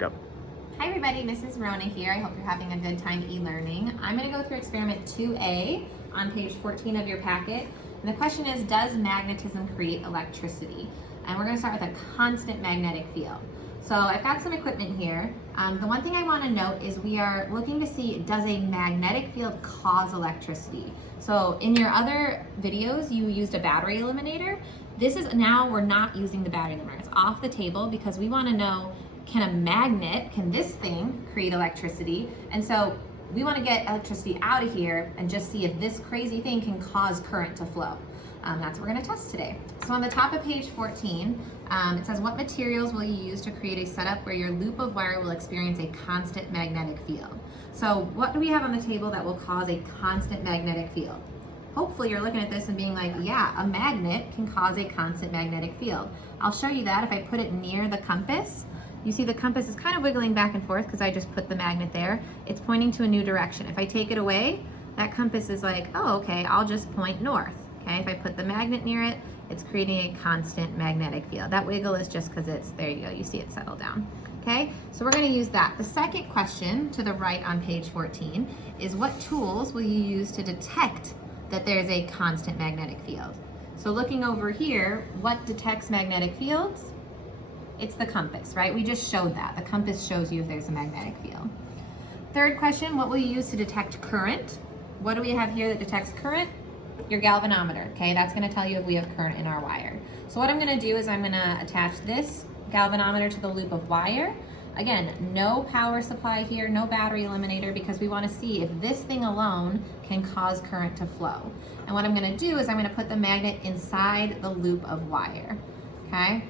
Go. Hi everybody, Mrs. Rona here. I hope you're having a good time e-learning. I'm going to go through experiment 2A on page 14 of your packet. And the question is, does magnetism create electricity? And we're going to start with a constant magnetic field. So I've got some equipment here. The one thing I want to note is we are looking to see, does a magnetic field cause electricity? So in your other videos, you used a battery eliminator. We're not using the battery eliminator. It's off the table because we want to know, can this thing create electricity? And so we want to get electricity out of here and just see if this crazy thing can cause current to flow. That's what we're going to test today. So on the top of page 14, it says, what materials will you use to create a setup where your loop of wire will experience a constant magnetic field? So what do we have on the table that will cause a constant magnetic field? Hopefully you're looking at this and being like, yeah, a magnet can cause a constant magnetic field. I'll show you that if I put it near the compass. You see the compass is kind of wiggling back and forth because I just put the magnet there. It's pointing to a new direction. If I take it away, that compass is like, oh, okay, I'll just point north. Okay, if I put the magnet near it, it's creating a constant magnetic field. That wiggle is just because there you go, you see it settle down. Okay, so we're going to use that. The second question to the right on page 14 is, what tools will you use to detect that there's a constant magnetic field? So looking over here, what detects magnetic fields? It's the compass, right? We just showed that. The compass shows you if there's a magnetic field. Third question, what will you use to detect current? What do we have here that detects current? Your galvanometer, okay? That's gonna tell you if we have current in our wire. So what I'm gonna do is I'm gonna attach this galvanometer to the loop of wire. Again, no power supply here, no battery eliminator, because we wanna see if this thing alone can cause current to flow. And what I'm gonna do is I'm gonna put the magnet inside the loop of wire, okay?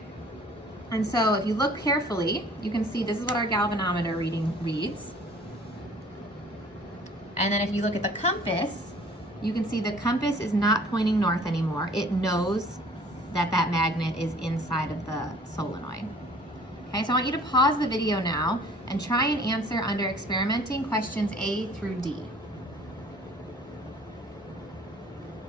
And so if you look carefully, you can see this is what our galvanometer reading reads. And then if you look at the compass, you can see the compass is not pointing north anymore. It knows that that magnet is inside of the solenoid. Okay, so I want you to pause the video now and try and answer under experimenting questions A through D.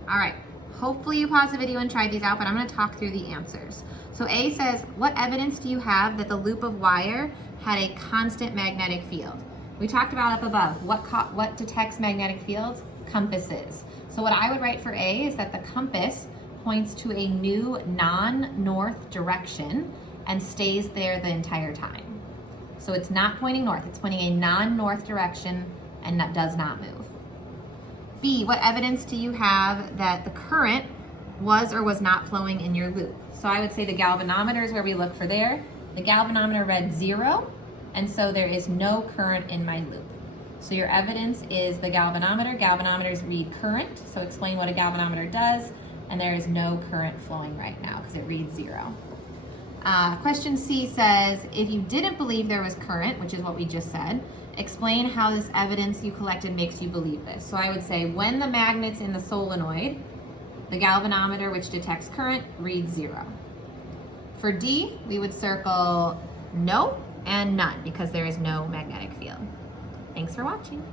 All right. Hopefully you pause the video and try these out, but I'm going to talk through the answers. So A says, what evidence do you have that the loop of wire had a constant magnetic field? We talked about up above. What detects magnetic fields? Compasses. So what I would write for A is that the compass points to a new non-north direction and stays there the entire time. So it's not pointing north. It's pointing a non-north direction and that does not move. B, what evidence do you have that the current was or was not flowing in your loop? So I would say the galvanometer is where we look for there. The galvanometer read 0, and so there is no current in my loop. So your evidence is the galvanometer. Galvanometers read current, so explain what a galvanometer does, and there is no current flowing right now because it reads 0. Question C says, if you didn't believe there was current, which is what we just said, explain how this evidence you collected makes you believe this. So I would say when the magnet's in the solenoid, the galvanometer, which detects current, reads 0. For D, we would circle no and none because there is no magnetic field. Thanks for watching.